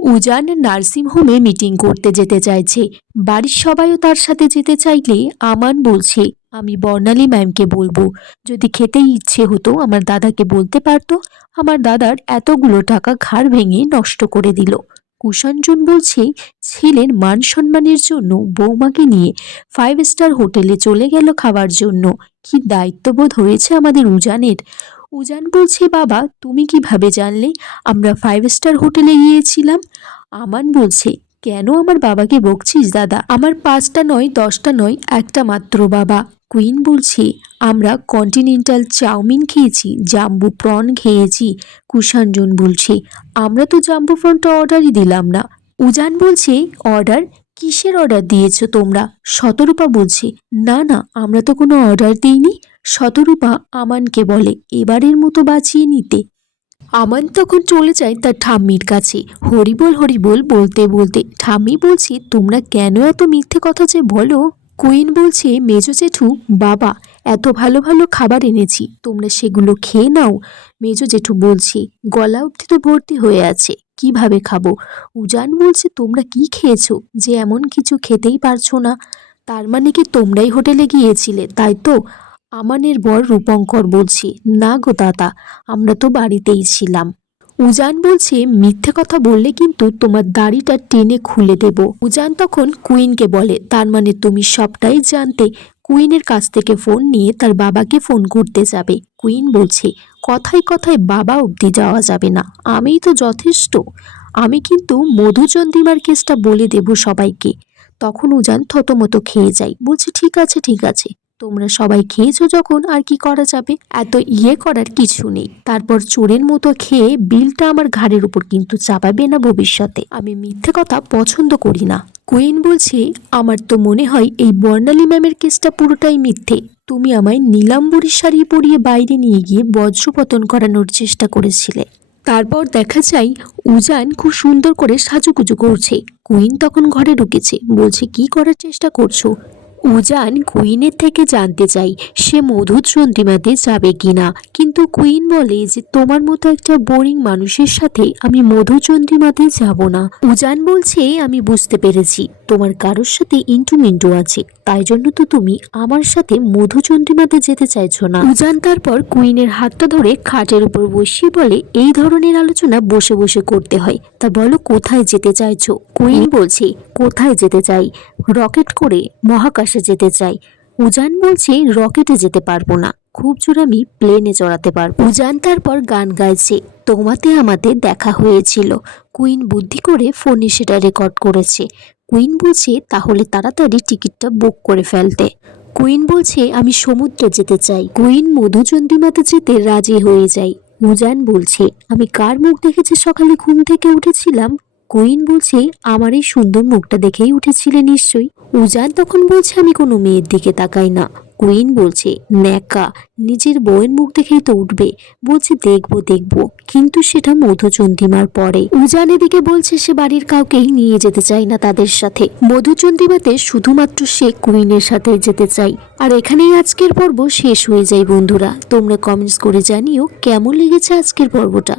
উজান nursing হোমে meeting করতে যেতে চাইছে। বাড়ির সবাইও তার সাথে যেতে চাইলে আমান বলছে, আমি বর্ণালী ম্যামকে বলবো। যদি খেতে ইচ্ছে হতো আমার দাদাকে বলতে পারতো। আমার দাদার এতগুলো টাকা ঘাড় ভেঙে নষ্ট করে দিল। কুষাঞ্জন বলছে, ছেলের মান সম্মানের জন্য বৌমাকে নিয়ে 5 স্টার হোটেলে চলে গেল খাবার জন্য। কি দায়িত্ববোধ হয়েছে আমাদের উজানের। উজান বলছে, বাবা তুমি কিভাবে জানলে আমরা 5 স্টার হোটেলে গিয়েছিলাম? আমান বলছে, কেন আমার বাবাকে বকছিস দাদা? আমার 5টা নয় 10টা নয়, একটা মাত্র বাবা। কুইন বলছে, আমরা কন্টিনেন্টাল চাউমিন খেয়েছি, জাম্বু প্রন খেয়েছি। কুষাঞ্জন বলছে, আমরা তো জাম্বু প্রনটা অর্ডারই দিলাম না। উজান বলছে, অর্ডার? কিসের অর্ডার দিয়েছো তোমরা? শতরূপা বলছে, না না আমরা তো কোনো অর্ডার দিইনি। শতরূপা আমানকে বলে এবারের মতো বাঁচিয়ে নিতে। আমান তখন চলে যায় তার ঠাম্মির কাছে। হরিবোল হরিবোল বলতে বলতে ঠাম্মি বলছে, তোমরা কেন এত মিথ্যে কথা যে বলো? কুইন বলছে, মেজো জেঠু বাবা এত ভালো ভালো খাবার এনেছি, তোমরা সেগুলো খেয়ে নাও। মেজো জেঠু বলছে, গলা অবধি তো ভর্তি হয়ে আছে, কিভাবে খাবো? উজান বলছে, তোমরা কি খেয়েছো যে এমন কিছু খেতেই পারছো না? তার মানে কি তোমরাই হোটেলে গিয়েছিলে, তাই তো? আমানের বর রূপঙ্কর বলছে, না গো দাদা, আমরা তো বাড়িতেই ছিলাম। উজান বলছে, মিথ্যে কথা বললে কিন্তু তোমার দাড়িটা টেনে খুলে দেব। উজান তখন কুইনকে বলে, তার মানে তুমি সবটাই জানতে। কুইনের কাছ থেকে ফোন নিয়ে তার বাবাকে ফোন করতে যাবে। কুইন বলছে, কথায় কথায় বাবা অবধি যাওয়া যাবে না, আমিই তো যথেষ্ট। আমি কিন্তু মধুচন্দ্রিমার কেসটা বলে দেব সবাইকে। তখন উজান থতমত খেয়ে যায়, বলছে, ঠিক আছে ঠিক আছে, তোমরা সবাই খেয়েছো যখন আর কি করা যাবে, এত ইয়ে করার কিছু নেই। তারপর চোরের মতো খেয়ে বিলটা আমার ঘাড়ের উপর কিন্তু চাপাবে না ভবিষ্যতে। আমি মিথ্যে কথা পছন্দ করি না। কুইন বলছে, আমার তো মনে হয় এই বর্ণালী ম্যামের কেসটা পুরোটাই মিথ্যে। তুমি আমায় নীলাম্বরী শাড়ি পরিয়ে বাইরে নিয়ে গিয়ে বজ্রপতন করানোর চেষ্টা করেছিলে। তারপর দেখা যায় উজান খুব সুন্দর করে সাজুগুজু করছে। কুইন তখন ঘরে ঢুকেছে, বলছে, কি করার চেষ্টা করছো? উজান কুইনের থেকে জানতে চাই সে মধুচন্দ্রিমাতে যাবে কিনা, কিন্তু কুইন বলে যে তোমার মতো একটা বোরিং মানুষের সাথে আমি মধুচন্দ্রিমাতে যাব না। উজান বলছে, আমি বুঝতে পেরেছি তোমার কারোর সাথে ইন্টু আছে, তাই জন্য তো তুমি আমার সাথে মধুচন্দ্রিমাতে যেতে চাইছো না। উজান তারপর কুইনের হাতটা ধরে খাটের উপর বসিয়ে বলে, এই ধরনের আলোচনা বসে বসে করতে হয়, তা বলো কোথায় যেতে চাইছো? কুইন বলছে, কোথায় যেতে চাই? রকেট করে মহাকাশে যেতে চাই। উজান বলছে, রকেটে যেতে পারবো না, খুব জোর আমি প্লেনে চড়াতে পারবো। উজান তারপর গান গাইছে, তোমাতে আমাতে দেখা হয়েছিল। কুইন বুদ্ধি করে ফোনে সেটা রেকর্ড করেছে। কুইন বলছে, তাহলে তাড়াতাড়ি টিকিটটা বুক করে ফেলতে। কুইন বলছে, আমি সমুদ্রে যেতে চাই। কুইন মধুচন্দ্রিমাতে যেতে রাজি হয়ে যায়। উজান বলছে, আমি কার মুখ দেখেছি সকালে ঘুম থেকে উঠেছিলাম? কুইন বলছে, আমার এই সুন্দর মুখটা দেখেই উঠেছিলে নিশ্চয়ই। উজান তখন বলছে, আমি কোনো মেয়ের দিকে তাকাই না। কুইন বলছে, ন্যাকা, নিজের বউয়ের মুখ দেখেই তো উঠবে। বলছে, দেখবো দেখবো, কিন্তু সেটা মধুচন্দ্রিমার পরে। উজান এদিকে বলছে সে বাড়ির কাউকেই নিয়ে যেতে চায় না তাদের সাথে, মধুচন্দ্রিমাতে শুধুমাত্র সে কুইনের সাথে যেতে চাই। আর এখানেই আজকের পর্ব শেষ হয়ে যায় বন্ধুরা। তোমরা কমেন্টস করে জানিও কেমন লেগেছে আজকের পর্বটা।